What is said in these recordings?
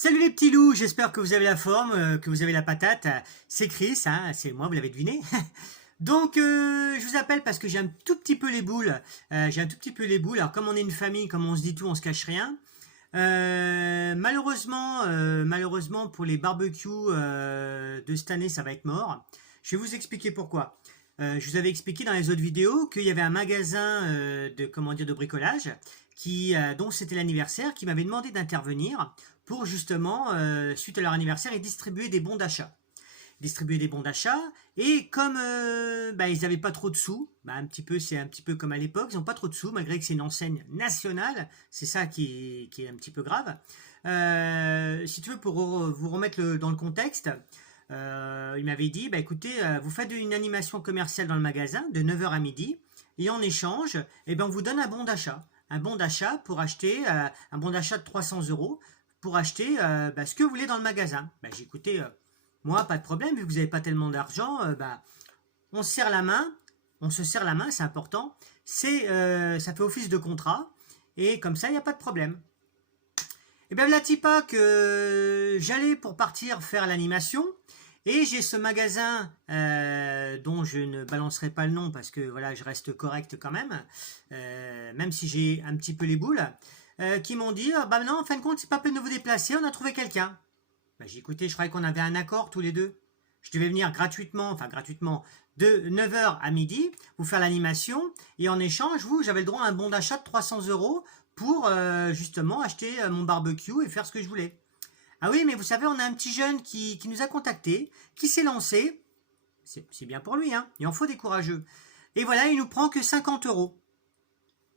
Salut les petits loups, j'espère que vous avez la forme, que vous avez la patate. C'est Chris, hein, c'est moi, vous l'avez deviné. Donc, je vous appelle parce que j'ai un tout petit peu les boules. Alors, comme on est une famille, comme on se dit tout, on se cache rien. Malheureusement pour les barbecues de cette année, ça va être mort. Je vais vous expliquer pourquoi. Je vous avais expliqué dans les autres vidéos qu'il y avait un magasin de bricolage dont c'était l'anniversaire, qui m'avait demandé d'intervenir pour justement, suite à leur anniversaire, et distribuer des bons d'achat. Et comme ils n'avaient pas trop de sous, c'est un petit peu comme à l'époque, ils n'ont pas trop de sous, malgré que c'est une enseigne nationale, c'est ça qui est un petit peu grave. Si tu veux, pour vous remettre dans le contexte, il m'avait dit, écoutez, vous faites une animation commerciale dans le magasin de 9 heures à midi, et en échange, on vous donne un bon d'achat. Un bon d'achat pour acheter, un bon d'achat de 300 € pour acheter ce que vous voulez dans le magasin. J'ai écouté, moi, pas de problème, vu que vous n'avez pas tellement d'argent, on se serre la main, c'est important. Ça fait office de contrat, et comme ça, il n'y a pas de problème. Et bien, voilà, pas que j'allais pour partir faire l'animation, et j'ai ce magasin dont je ne balancerai pas le nom parce que voilà, je reste correct quand même si j'ai un petit peu les boules, qui m'ont dit non, en fin de compte, c'est pas peine de vous déplacer, on a trouvé quelqu'un. J'ai écouté, je croyais qu'on avait un accord tous les deux. Je devais venir gratuitement, de 9 heures à midi, vous faire l'animation, et en échange, j'avais le droit à un bon d'achat de 300 € pour justement acheter mon barbecue et faire ce que je voulais. Ah oui, mais vous savez, on a un petit jeune qui nous a contacté, qui s'est lancé. C'est bien pour lui, hein. Il en faut des courageux. Et voilà, il nous prend que 50 €.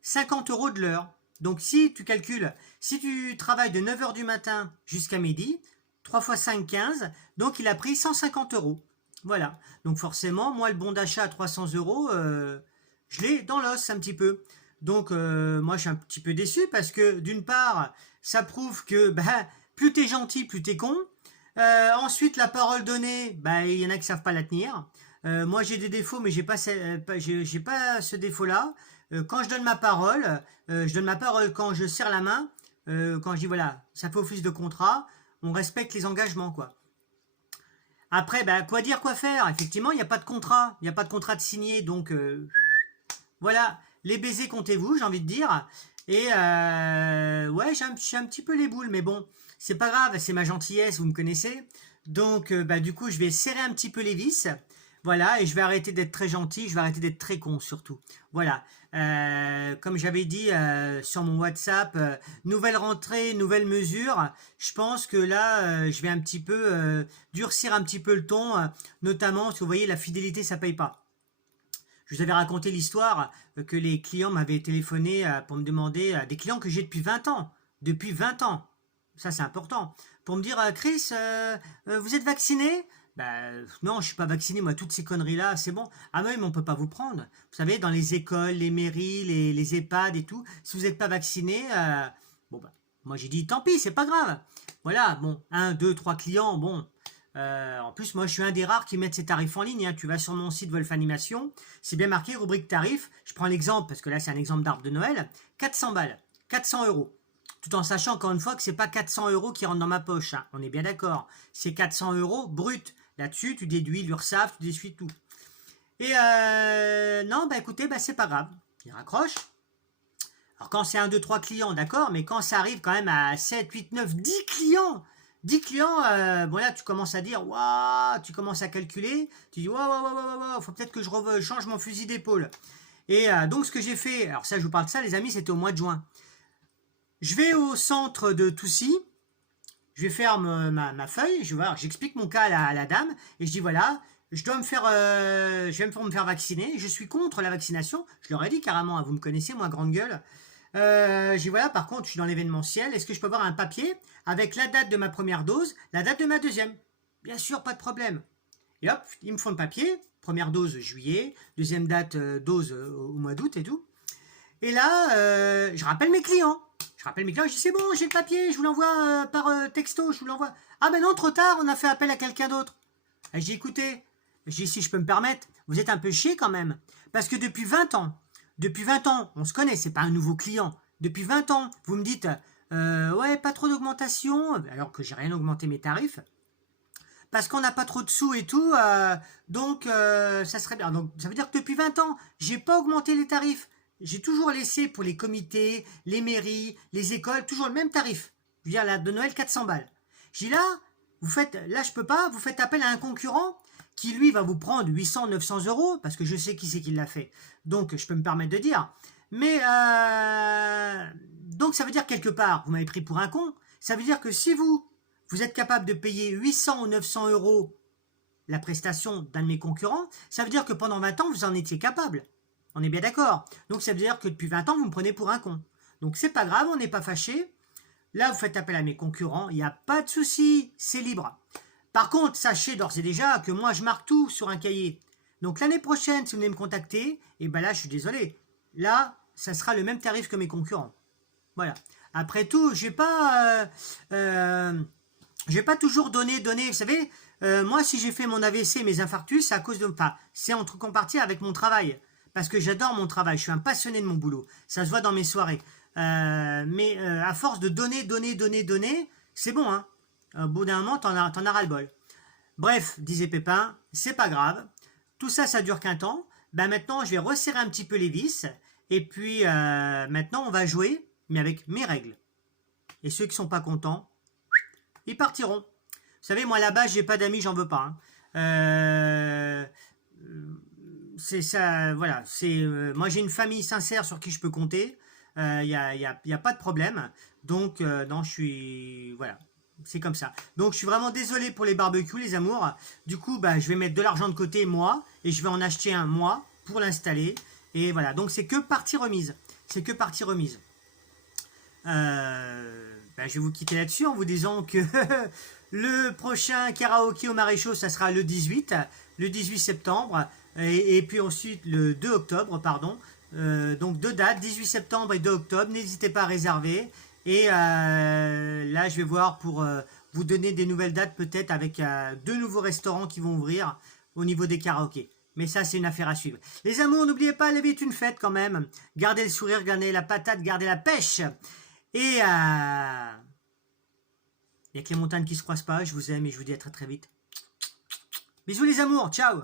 50 € de l'heure. Donc si tu calcules, si tu travailles de 9 heures du matin jusqu'à midi, 3 x 5, 15, donc il a pris 150 €. Voilà. Donc forcément, moi, le bon d'achat à 300 €, je l'ai dans l'os un petit peu. Donc moi, je suis un petit peu déçu parce que d'une part, ça prouve que plus t'es gentil, plus t'es con. Ensuite, la parole donnée, il y en a qui savent pas la tenir. Moi, j'ai des défauts, mais j'ai pas ce défaut-là. Quand je donne ma parole, quand je serre la main, quand je dis voilà, ça fait office de contrat, on respecte les engagements, quoi. Après, quoi dire, quoi faire? Effectivement, il n'y a pas de contrat, de signé, donc voilà, les baisers, comptez-vous, j'ai envie de dire. Et ouais, j'ai un petit peu les boules, mais bon, c'est pas grave, c'est ma gentillesse, vous me connaissez. Donc, du coup, je vais serrer un petit peu les vis. Voilà, et je vais arrêter d'être très gentil, je vais arrêter d'être très con surtout. Voilà, comme j'avais dit sur mon WhatsApp, nouvelle rentrée, nouvelle mesure. Je pense que là, je vais un petit peu durcir un petit peu le ton, notamment parce que vous voyez, la fidélité, ça paye pas. Je vous avais raconté l'histoire que les clients m'avaient téléphoné pour me demander, des clients que j'ai depuis 20 ans. Depuis 20 ans. Ça, c'est important. Pour me dire, Chris, vous êtes vacciné? Non, je suis pas vacciné, moi, toutes ces conneries-là, c'est bon. Ah oui, mais on peut pas vous prendre. Vous savez, dans les écoles, les mairies, les EHPAD et tout, si vous n'êtes pas vacciné, moi j'ai dit, tant pis, c'est pas grave. Voilà, bon, 1, 2, 3 clients, bon. En plus, moi, je suis un des rares qui mettent ces tarifs en ligne, hein. Tu vas sur mon site Wolf Animation, c'est bien marqué, rubrique tarifs. Je prends l'exemple, parce que là, c'est un exemple d'arbre de Noël. 400 balles, 400 €. Tout en sachant, encore une fois, que c'est pas 400 € qui rentrent dans ma poche, hein. On est bien d'accord. C'est 400 € brut. Là-dessus, tu déduis l'URSSAF, tu déduis tout. Et non, écoutez, c'est pas grave. Il raccroche. Alors, quand c'est 1, 2, 3 clients, d'accord, mais quand ça arrive quand même à 7, 8, 9, 10 clients, 10 clients, là, tu commences à dire, waouh, tu commences à calculer, tu dis, waouh, faut peut-être que je change mon fusil d'épaule. Et donc, ce que j'ai fait, alors ça, je vous parle de ça, les amis, c'était au mois de juin. Je vais au centre de Toussy, je vais faire ma feuille, j'explique mon cas à la dame, et je dis voilà, je vais me faire vacciner, je suis contre la vaccination, je leur ai dit carrément, hein, vous me connaissez, moi, grande gueule. Je dis voilà, par contre, je suis dans l'événementiel, est-ce que je peux avoir un papier avec la date de ma première dose, la date de ma deuxième? Bien sûr, pas de problème. Et hop, ils me font le papier, première dose juillet, deuxième date dose au mois d'août et tout. Et là, je rappelle mes clients. Je dis c'est bon, j'ai le papier, je vous l'envoie par texto, je vous l'envoie. Ah non, trop tard, on a fait appel à quelqu'un d'autre. Et j'ai écouté, si je peux me permettre, vous êtes un peu chier quand même. Parce que depuis 20 ans, on se connaît, c'est pas un nouveau client. Depuis 20 ans, vous me dites, Ouais, pas trop d'augmentation, alors que j'ai rien augmenté mes tarifs. Parce qu'on n'a pas trop de sous et tout, donc ça serait bien. Donc ça veut dire que depuis 20 ans, j'ai pas augmenté les tarifs. J'ai toujours laissé pour les comités, les mairies, les écoles, toujours le même tarif. Je veux dire, la de Noël, 400 balles. J'ai dit là, là je peux pas, vous faites appel à un concurrent qui lui va vous prendre 800, 900 euros, parce que je sais qui c'est qui l'a fait. Donc je peux me permettre de dire. Mais donc ça veut dire quelque part, vous m'avez pris pour un con. Ça veut dire que si vous êtes capable de payer 800 ou 900 euros la prestation d'un de mes concurrents, ça veut dire que pendant 20 ans, vous en étiez capable. On est bien d'accord. Donc ça veut dire que depuis 20 ans, vous me prenez pour un con. Donc c'est pas grave, on n'est pas fâché. Là, vous faites appel à mes concurrents, il n'y a pas de souci, c'est libre. Par contre, sachez d'ores et déjà que moi, je marque tout sur un cahier. Donc l'année prochaine, si vous venez me contacter, et ben là, je suis désolé. Là, ça sera le même tarif que mes concurrents. Voilà. Après tout, j'ai pas toujours donné. Vous savez, moi, si j'ai fait mon AVC, mes infarctus, c'est à cause de. Enfin, c'est en contrepartie avec mon travail. Parce que j'adore mon travail. Je suis un passionné de mon boulot. Ça se voit dans mes soirées. Mais à force de donner, c'est bon, hein. Au bout d'un moment, t'en as ras-le-bol. Bref, disait Pépin, c'est pas grave. Tout ça, ça dure qu'un temps. Ben maintenant, je vais resserrer un petit peu les vis. Et puis, maintenant, on va jouer, mais avec mes règles. Et ceux qui sont pas contents, ils partiront. Vous savez, moi là-bas, j'ai pas d'amis, j'en veux pas. Hein. C'est ça, voilà. Moi, j'ai une famille sincère sur qui je peux compter. Y a pas de problème. Donc, non, je suis, voilà, c'est comme ça. Donc, je suis vraiment désolé pour les barbecues, les amours. Du coup, bah, je vais mettre de l'argent de côté moi, et je vais en acheter un moi pour l'installer. Et voilà. Donc, c'est que partie remise. C'est que partie remise. Je vais vous quitter là-dessus en vous disant que le prochain karaoké au Maréchaux, ça sera le 18 septembre, et puis ensuite le 2 octobre, pardon. Donc deux dates, 18 septembre et 2 octobre, n'hésitez pas à réserver. Et là, je vais voir pour vous donner des nouvelles dates, peut-être avec deux nouveaux restaurants qui vont ouvrir au niveau des karaokés. Mais ça, c'est une affaire à suivre. Les amours, n'oubliez pas, la vie est une fête quand même. Gardez le sourire, gardez la patate, gardez la pêche. Et il n'y a que les montagnes qui se croisent pas. Je vous aime et je vous dis à très très vite. Bisous les amours, ciao.